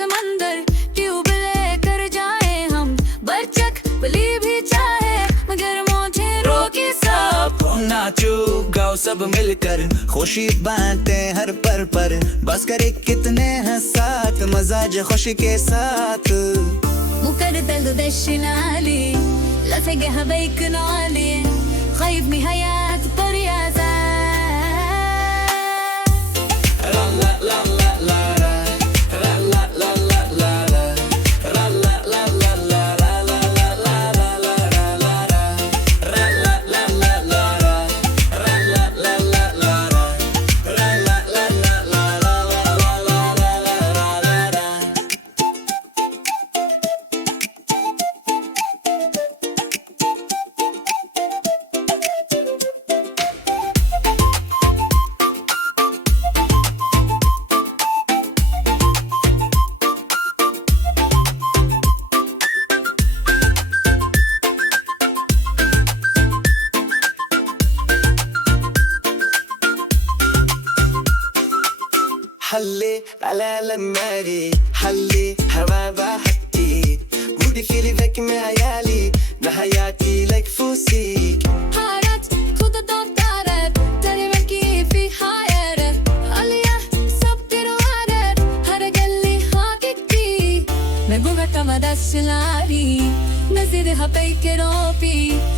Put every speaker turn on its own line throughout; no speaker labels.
समंदर ट्यूब लेकर जाए हम। बरचक बली भी चाहे मगर मुझे रोके सब।
नाचो गाओ सब मिलकर। खुशी बांटे हर पर पर। बस करे कितने हैं साथ मजाज खुशी के साथ।
मुकर दल दशनाली لا فجاه بيكن علي मिहाया
حلي على الناري حلي بحكي بودي في لك معيالي نهاياتي لك فوسيك.
حارت خود دارت. تاني مكي في حيرة عليا سبتر وعرر هرجلي حقيقتي مجوبة كما دشن علي نزيدها بيكروبي خايف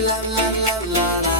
la
la la
la la